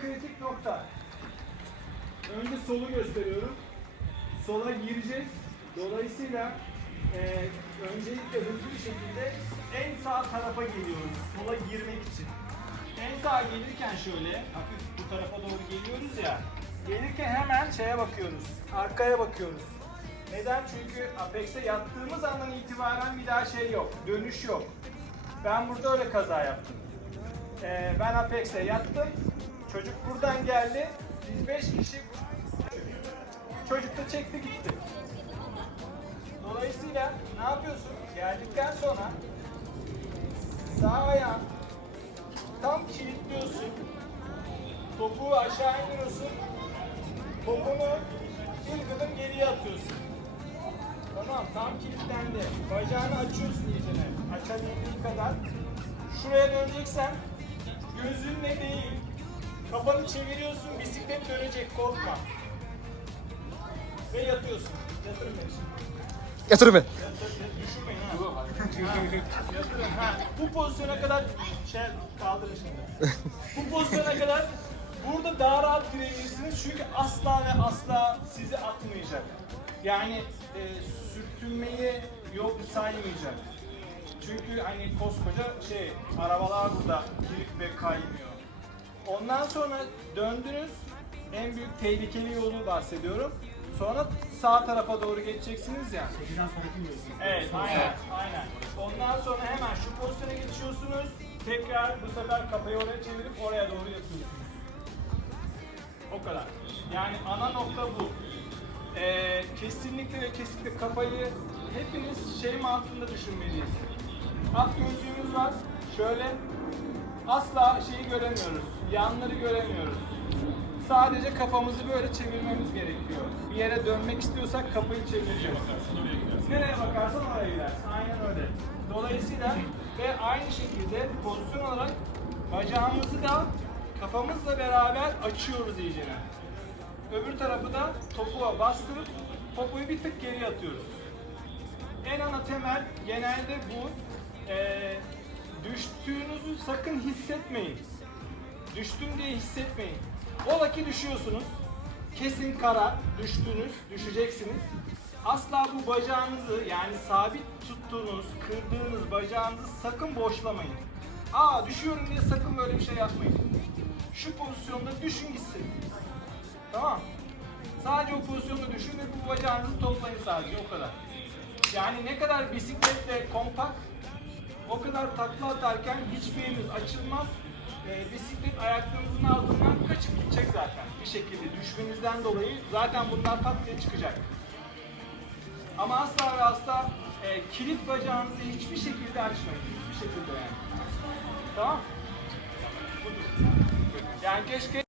kritik nokta. Önce solu gösteriyorum. Sola gireceğiz. Dolayısıyla e, öncelikle hızlı bir şekilde en sağ tarafa geliyoruz. Sola girmek için. En sağa gelirken şöyle hafif bu tarafa doğru geliyoruz ya. Gelirken hemen şeye bakıyoruz. Arkaya bakıyoruz. Neden? Çünkü Apex'e yattığımız andan itibaren bir daha şey yok. Dönüş yok. Ben burada öyle kaza yaptım. Ee, ben Apex'e yattım. Çocuk buradan geldi. Biz 5 kişi Çocuk da çekti gitti. Dolayısıyla ne yapıyorsun? Geldikten sonra sağ ayağın tam kilitliyorsun. Topuğu aşağı indiriyorsun. Topunu bir gıdım geriye atıyorsun. Tamam tam kilitlendi. Bacağını açıyorsun iyicene. Açabildiğin kadar. Şuraya döneceksen gözünle değil kafanı çeviriyorsun bisiklet dönecek korkma. Ve yatıyorsun. Yatırın beni şimdi. Yatır be. Yatır, düşürmeyin ha. Yatırın ha. Bu pozisyona kadar şey kaldırın şimdi. Bu pozisyona kadar burada daha rahat girebilirsiniz çünkü asla ve asla sizi atmayacak. Yani e, sürtünmeyi yok saymayacak. Çünkü hani koskoca şey arabalar burada girip ve kaymıyor. Ondan sonra döndünüz. En büyük tehlikeli yolu bahsediyorum. Sonra sağ tarafa doğru geçeceksiniz ya. 8'den sonraki diyorsun. Evet, aynen, aynen. Ondan sonra hemen şu pozisyona geçiyorsunuz. Tekrar bu sefer kafayı oraya çevirip oraya doğru yatıyorsunuz. O kadar. Yani ana nokta bu. Ee, kesinlikle ve kesinlikle kafayı hepiniz şey mantığında düşünmeliyiz. Alt gözlüğümüz var. Şöyle asla şeyi göremiyoruz. Yanları göremiyoruz. Sadece kafamızı böyle çevirmemiz gerekiyor. Bir yere dönmek istiyorsak kafayı çevireceğiz. Nereye bakarsan oraya gidersin. Aynen öyle. Dolayısıyla ve aynı şekilde pozisyon olarak bacağımızı da kafamızla beraber açıyoruz iyicene. Öbür tarafı da topuğa bastırıp topuğu bir tık geri atıyoruz. En ana temel genelde bu. Ee, düştüğünüzü sakın hissetmeyin. Düştüm diye hissetmeyin. Ola ki düşüyorsunuz. Kesin karar, düştünüz, düşeceksiniz. Asla bu bacağınızı yani sabit tuttuğunuz, kırdığınız bacağınızı sakın boşlamayın. Aa düşüyorum diye sakın böyle bir şey yapmayın. Şu pozisyonda düşün gitsin. Tamam. Sadece o pozisyonda düşün ve bu bacağınızı toplayın sadece o kadar. Yani ne kadar bisikletle kompakt o kadar takla atarken hiçbiriniz açılmaz. Ee, bisiklet ayaklarınızın altından kaçıp gidecek zaten bir şekilde düşmenizden dolayı zaten bunlar pat diye çıkacak. Ama asla ve asla e, kilit bacağınızı hiçbir şekilde açmayın. Hiçbir şekilde yani. Tamam? Budur. Yani keşke